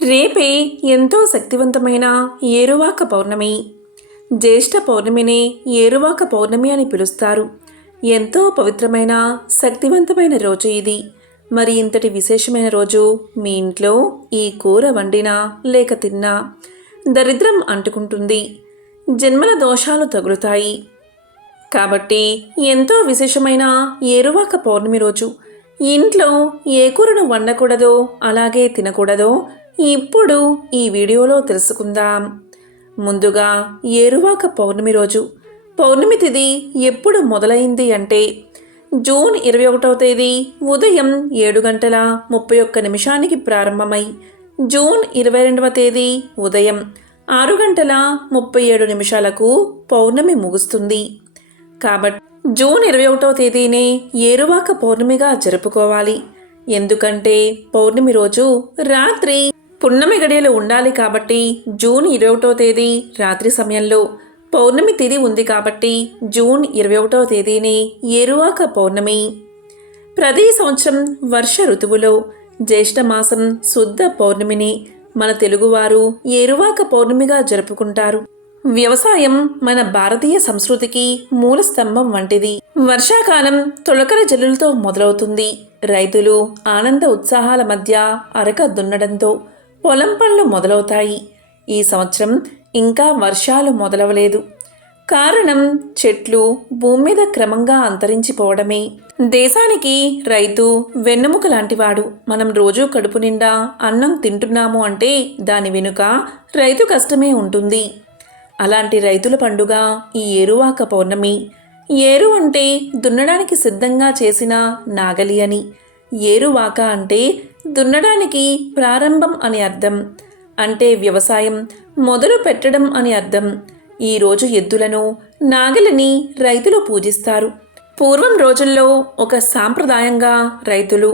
రేపే ఎంతో శక్తివంతమైన ఏరువాక పౌర్ణమి. జ్యేష్ఠ పౌర్ణమిని ఏరువాక పౌర్ణమి అని పిలుస్తారు. ఎంతో పవిత్రమైన శక్తివంతమైన రోజు ఇది. మరి ఇంతటి విశేషమైన రోజు మీ ఇంట్లో ఈ కూర వండినా లేక తిన్నా దరిద్రం అంటుకుంటుంది, జన్మల దోషాలు తగులుతాయి. కాబట్టి ఎంతో విశేషమైన ఏరువాక పౌర్ణమి రోజు ఇంట్లో ఏ కూరను వండకూడదో అలాగే తినకూడదో ఇప్పుడు ఈ వీడియోలో తెలుసుకుందాం. ముందుగా ఏరువాక పౌర్ణమి రోజు పౌర్ణమి తిథి ఎప్పుడు మొదలైంది అంటే జూన్ 21వ తేదీ ఉదయం 7:31 ప్రారంభమై జూన్ 22వ తేదీ ఉదయం 6:37 పౌర్ణమి ముగుస్తుంది. కాబట్టి జూన్ 21వ తేదీనే ఏరువాక పౌర్ణమిగా జరుపుకోవాలి. ఎందుకంటే పౌర్ణమి రోజు రాత్రి పున్నమి గడియలు ఉండాలి. కాబట్టి జూన్ 21వ తేదీ రాత్రి సమయంలో పౌర్ణమి తిథి ఉంది. కాబట్టి జూన్ 21వ తేదీని ఏరువాక పౌర్ణమి. ప్రతి సంవత్సరం వర్ష ఋతువులో జ్యేష్ఠమాసం శుద్ధ పౌర్ణమిని మన తెలుగువారు ఏరువాక పౌర్ణమిగా జరుపుకుంటారు. వ్యవసాయం మన భారతీయ సంస్కృతికి మూల స్తంభం వంటిది. వర్షాకాలం తొలకరి జల్లులతో మొదలవుతుంది. రైతులు ఆనంద ఉత్సాహాల మధ్య అరక దున్నడంతో పొలం పనులు మొదలవుతాయి. ఈ సంవత్సరం ఇంకా వర్షాలు మొదలవలేదు. కారణం చెట్లు భూమి మీద క్రమంగా అంతరించిపోవడమే. దేశానికి రైతు వెన్నెముక లాంటివాడు. మనం రోజూ కడుపు నిండా అన్నం తింటున్నాము అంటే దాని వెనుక రైతు కష్టమే ఉంటుంది. అలాంటి రైతుల పండుగ ఈ ఏరువాక పౌర్ణమి. ఏరు అంటే దున్నడానికి సిద్ధంగా చేసిన నాగలి అని. ఏరువాక అంటే దున్నడానికి ప్రారంభం అని అర్థం. అంటే వ్యవసాయం మొదలు పెట్టడం అని అర్థం. ఈరోజు ఎద్దులను నాగలిని రైతులు పూజిస్తారు. పూర్వం రోజుల్లో ఒక సాంప్రదాయంగా రైతులు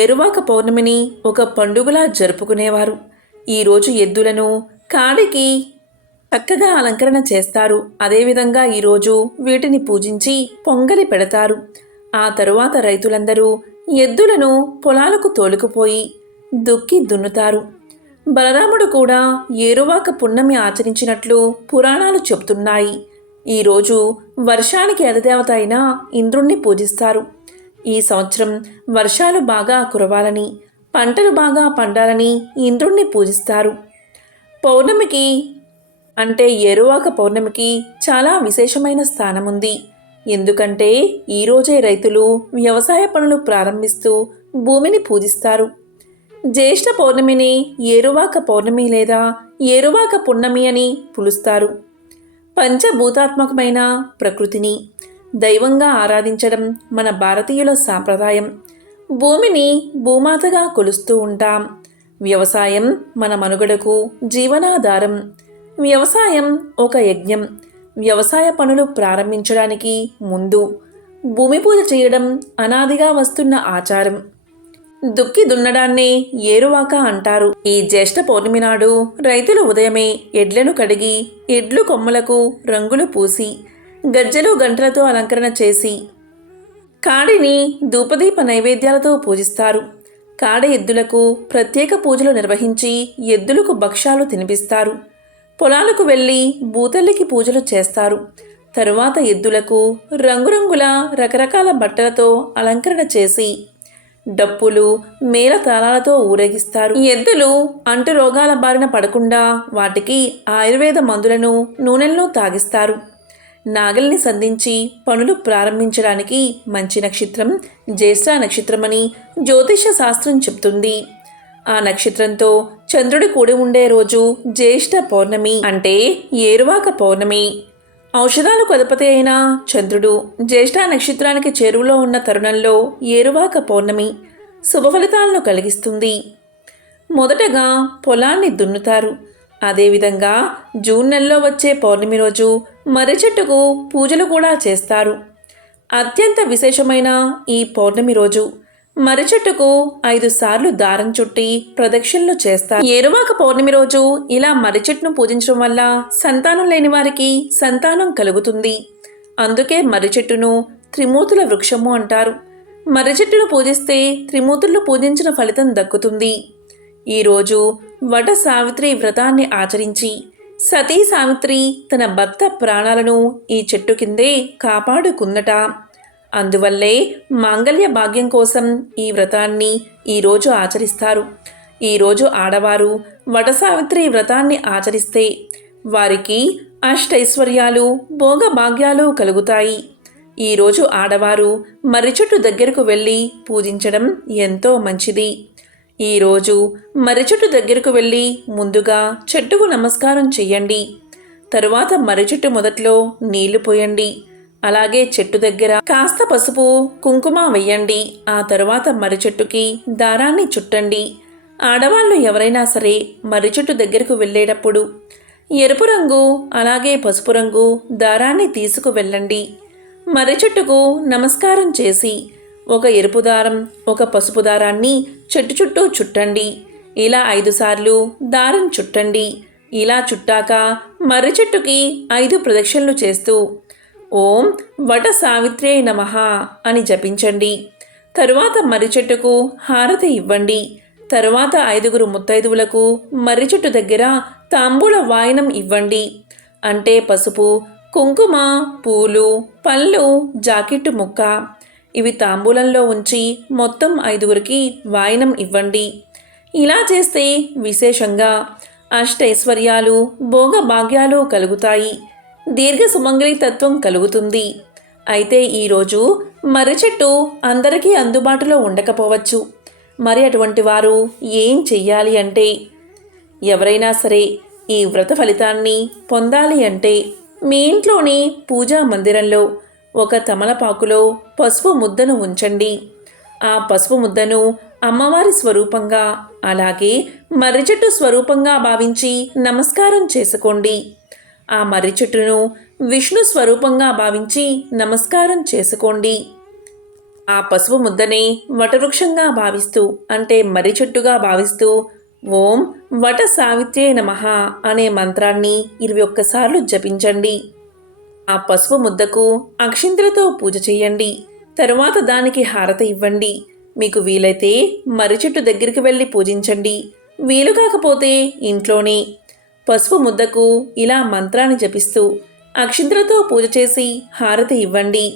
ఏరువాక పౌర్ణమిని ఒక పండుగలా జరుపుకునేవారు. ఈరోజు ఎద్దులను కాడికి చక్కగా అలంకరణ చేస్తారు. అదేవిధంగా ఈరోజు వీటిని పూజించి పొంగలి పెడతారు. ఆ తరువాత రైతులందరూ ఎద్దులను పొలాలకు తోలుకుపోయి దుక్కి దున్నుతారు. బలరాముడు కూడా ఏరువాక పున్నమి ఆచరించినట్లు పురాణాలు చెబుతున్నాయి. ఈరోజు వర్షానికి అధిదేవత అయిన ఇంద్రుణ్ణి పూజిస్తారు. ఈ సంవత్సరం వర్షాలు బాగా కురవాలని, పంటలు బాగా పండాలని ఇంద్రుణ్ణి పూజిస్తారు. పౌర్ణమికి అంటే ఏరువాక పౌర్ణమికి చాలా విశేషమైన స్థానముంది. ఎందుకంటే ఈరోజే రైతులు వ్యవసాయ పనులు ప్రారంభిస్తూ భూమిని పూజిస్తారు. జ్యేష్ఠ పౌర్ణమిని ఏరువాక పౌర్ణమి లేదా ఏరువాక పున్నమి అని పిలుస్తారు. పంచభూతాత్మకమైన ప్రకృతిని దైవంగా ఆరాధించడం మన భారతీయుల సాంప్రదాయం. భూమిని భూమాతగా కొలుస్తూ ఉంటాం. వ్యవసాయం మన మనుగడకు జీవనాధారం. వ్యవసాయం ఒక యజ్ఞం. వ్యవసాయ పనులు ప్రారంభించడానికి ముందు భూమి పూజ చేయడం అనాదిగా వస్తున్న ఆచారం. దుక్కి దున్నడాన్నే ఏరువాక అంటారు. ఈ జ్యేష్ఠ పౌర్ణమి నాడు రైతులు ఉదయమే ఎడ్లను కడిగి ఎడ్లు కొమ్మలకు రంగులు పూసి గజ్జెలు గంటలతో అలంకరణ చేసి కాడిని ధూపదీప నైవేద్యాలతో పూజిస్తారు. కాడ ఎద్దులకు ప్రత్యేక పూజలు నిర్వహించి ఎద్దులకు భక్ష్యాలు తినిపిస్తారు. పొలాలకు వెళ్ళి భూతల్లికి పూజలు చేస్తారు. తరువాత ఎద్దులకు రంగురంగుల రకరకాల బట్టలతో అలంకరణ చేసి డప్పులు మేళతాళాలతో ఊరేగిస్తారు. ఎద్దులు అంటు రోగాల బారిన పడకుండా వాటికి ఆయుర్వేద మందులను నూనెలను తాగిస్తారు. నాగలిని సంధించి పనులు ప్రారంభించడానికి మంచి నక్షత్రం జ్యేష్ఠ నక్షత్రమని జ్యోతిష శాస్త్రం చెప్తుంది. ఆ నక్షత్రంతో చంద్రుడి కూడి ఉండే రోజు జ్యేష్ఠ పౌర్ణమి అంటే ఏరువాక పౌర్ణమి. ఔషధాలకు అధిపతి అయిన చంద్రుడు జ్యేష్ఠ నక్షత్రానికి చేరువలో ఉన్న తరుణంలో ఏరువాక పౌర్ణమి శుభ ఫలితాలను కలిగిస్తుంది. మొదటగా పొలాన్ని దున్నుతారు. అదేవిధంగా జూన్ నెలలో వచ్చే పౌర్ణమి రోజు మర్రి చెట్టుకు పూజలు కూడా చేస్తారు. అత్యంత విశేషమైన ఈ పౌర్ణమి రోజు మర్రి చెట్టుకు 5 సార్లు దారం చుట్టి ప్రదక్షిణలు చేస్తారు. ఏరువాక పౌర్ణమి రోజు ఇలా మర్రి చెట్టును పూజించడం వల్ల సంతానం లేని వారికి సంతానం కలుగుతుంది. అందుకే మర్రి చెట్టును త్రిమూర్తుల వృక్షము అంటారు. మర్రి చెట్టును పూజిస్తే త్రిమూర్తులను పూజించిన ఫలితం దక్కుతుంది. ఈరోజు వట సావిత్రి వ్రతాన్ని ఆచరించి సతీ సావిత్రి తన భర్త ప్రాణాలను ఈ చెట్టు కిందే కాపాడుకుందట. అందువల్లే మాంగళ్య భాగ్యం కోసం ఈ వ్రతాన్ని ఈరోజు ఆచరిస్తారు. ఈరోజు ఆడవారు వటసావిత్రి వ్రతాన్ని ఆచరిస్తే వారికి అష్టైశ్వర్యాలు భోగభాగ్యాలు కలుగుతాయి. ఈరోజు ఆడవారు మర్రి చెట్టు దగ్గరకు వెళ్ళి పూజించడం ఎంతో మంచిది. ఈరోజు మర్రి చెట్టు దగ్గరకు వెళ్ళి ముందుగా చెట్టుకు నమస్కారం చెయ్యండి. తరువాత మర్రి చెట్టు మొదట్లో నీళ్లు పోయండి. అలాగే చెట్టు దగ్గర కాస్త పసుపు కుంకుమ వెయ్యండి. ఆ తరువాత మర్రి చెట్టుకి దారాన్ని చుట్టండి. ఆడవాళ్ళు ఎవరైనా సరే మర్రి చెట్టు దగ్గరకు వెళ్ళేటప్పుడు ఎరుపు రంగు అలాగే పసుపు రంగు దారాన్ని తీసుకు వెళ్ళండి. మర్రి చెట్టుకు నమస్కారం చేసి ఒక ఎరుపు దారం ఒక పసుపు దారాన్ని చెట్టు చుట్టూ చుట్టండి. ఇలా 5 సార్లు దారం చుట్టండి. ఇలా చుట్టాక మర్రి చెట్టుకి 5 ప్రదక్షిణలు చేస్తూ ఓం వట సావిత్రే నమః అని జపించండి. తరువాత మర్రి చెట్టుకు హారతి ఇవ్వండి. తరువాత 5 ముత్తైదువులకు మర్రి చెట్టు దగ్గర తాంబూల వాయనం ఇవ్వండి. అంటే పసుపు కుంకుమ పూలు పళ్ళు జాకెట్టు ముక్క ఇవి తాంబూలంలో ఉంచి మొత్తం 5 వాయనం ఇవ్వండి. ఇలా చేస్తే విశేషంగా అష్టైశ్వర్యాలు భోగభాగ్యాలు కలుగుతాయి. దీర్ఘ సుమంగళి తత్వం కలుగుతుంది. అయితే ఈరోజు మర్రి చెట్టు అందరికీ అందుబాటులో ఉండకపోవచ్చు. మరి అటువంటి వారు ఏం చెయ్యాలి అంటే, ఎవరైనా సరే ఈ వ్రత ఫలితాన్ని పొందాలి అంటే మీ ఇంట్లోని పూజా మందిరంలో ఒక తమలపాకులో పసుపు ముద్దను ఉంచండి. ఆ పసుపు ముద్దను అమ్మవారి స్వరూపంగా అలాగే మర్రి చెట్టు స్వరూపంగా భావించి నమస్కారం చేసుకోండి. ఆ మర్రి చెట్టును విష్ణు స్వరూపంగా భావించి నమస్కారం చేసుకోండి. ఆ పసుపు ముద్దనే వటవృక్షంగా భావిస్తూ అంటే మర్రి చెట్టుగా భావిస్తూ ఓం వట సావిత్రే నమః అనే మంత్రాన్ని 21 సార్లు జపించండి. ఆ పసుపు ముద్దకు అక్షింతలతో పూజ చేయండి. తరువాత దానికి హారతి ఇవ్వండి. మీకు వీలైతే మర్రి చెట్టు దగ్గరికి వెళ్ళి పూజించండి. వీలు కాకపోతే ఇంట్లోనే పసుపు ముద్దకు ఇలా మంత్రాన్ని జపిస్తూ అక్షింతలతో పూజ చేసి హారతి ఇవ్వండి.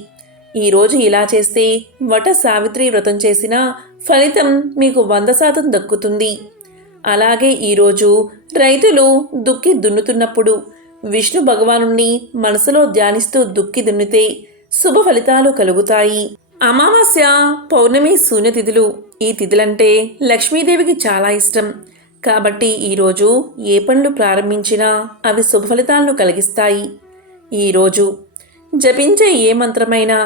ఈరోజు ఇలా చేస్తే వట సావిత్రి వ్రతం చేసిన ఫలితం మీకు 100% దక్కుతుంది. అలాగే ఈరోజు రైతులు దుక్కి దున్నుతున్నప్పుడు విష్ణు భగవానుణ్ణి మనసులో ధ్యానిస్తూ దుక్కి దున్నితే శుభ ఫలితాలు కలుగుతాయి. అమావాస్య పౌర్ణమి శూన్యతిథులు ఈ తిథులంటే లక్ష్మీదేవికి చాలా ఇష్టం. కాబట్టి ఈరోజు ఏ పనులు ప్రారంభించినా అవి శుభ ఫలితాలను కలిగిస్తాయి. ఈరోజు జపించే ఏ మంత్రమైనా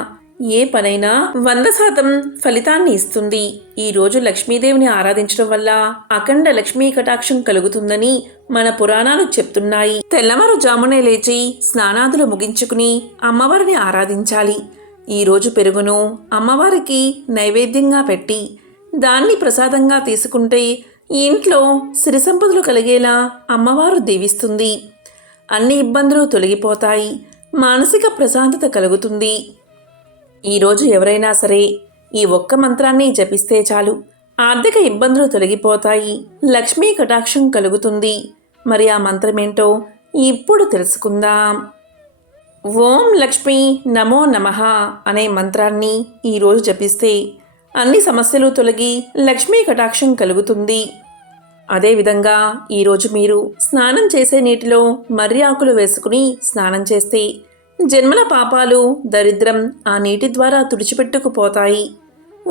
ఏ పనైనా 100% ఫలితాన్ని ఇస్తుంది. ఈరోజు లక్ష్మీదేవిని ఆరాధించడం వల్ల అఖండ లక్ష్మీ కటాక్షం కలుగుతుందని మన పురాణాలు చెప్తున్నాయి. తెల్లవారుజామునే లేచి స్నానాదులు ముగించుకుని అమ్మవారిని ఆరాధించాలి. ఈరోజు పెరుగును అమ్మవారికి నైవేద్యంగా పెట్టి దాన్ని ప్రసాదంగా తీసుకుంటే ఇంట్లో సిరి సంపదలు కలిగేలా అమ్మవారు దీవిస్తుంది. అన్ని ఇబ్బందులు తొలగిపోతాయి. మానసిక ప్రశాంతత కలుగుతుంది. ఈరోజు ఎవరైనా సరే ఈ ఒక్క మంత్రాన్ని జపిస్తే చాలు ఆర్థిక ఇబ్బందులు తొలగిపోతాయి. లక్ష్మీ కటాక్షం కలుగుతుంది. మరి ఆ మంత్రమేంటో ఇప్పుడు తెలుసుకుందాం. ఓం లక్ష్మీ నమో నమః అనే మంత్రాన్ని ఈరోజు జపిస్తే అన్ని సమస్యలు తొలగి లక్ష్మీ కటాక్షం కలుగుతుంది. అదేవిధంగా ఈరోజు మీరు స్నానం చేసే నీటిలో మర్రి ఆకులు వేసుకుని స్నానం చేస్తే జన్మల పాపాలు దరిద్రం ఆ నీటి ద్వారా తుడిచిపెట్టుకుపోతాయి.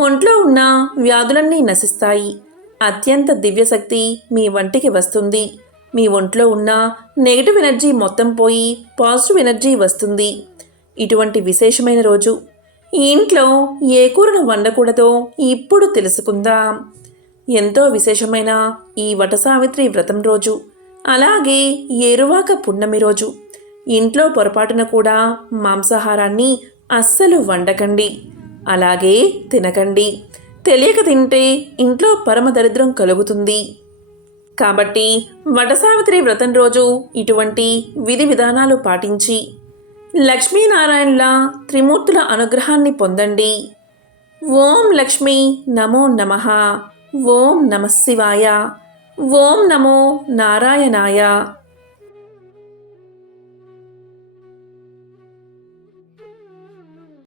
ఒంట్లో ఉన్న వ్యాధులన్నీ నశిస్తాయి. అత్యంత దివ్యశక్తి మీ వంటికి వస్తుంది. మీ ఒంట్లో ఉన్న నెగిటివ్ ఎనర్జీ మొత్తం పోయి పాజిటివ్ ఎనర్జీ వస్తుంది. ఇటువంటి విశేషమైన రోజు ఈ ఇంట్లో ఏ కూరను వండకూడదో ఇప్పుడు తెలుసుకుందాం. ఎంతో విశేషమైన ఈ వటసావిత్రి వ్రతం రోజు అలాగే ఏరువాక పున్నమి రోజు ఇంట్లో పొరపాటున కూడా మాంసాహారాన్ని అస్సలు వండకండి. అలాగే తినకండి. తెలియక తింటే ఇంట్లో పరమ దరిద్రం కలుగుతుంది. కాబట్టి వటసావిత్రి వ్రతం రోజు ఇటువంటి విధి విధానాలు పాటించి లక్ష్మీనారాయణుల త్రిమూర్తుల అనుగ్రహాన్ని పొందండి. ఓం లక్ష్మీ నమో నమః. ఓం నమః శివాయ. ఓం నమో నారాయణాయ.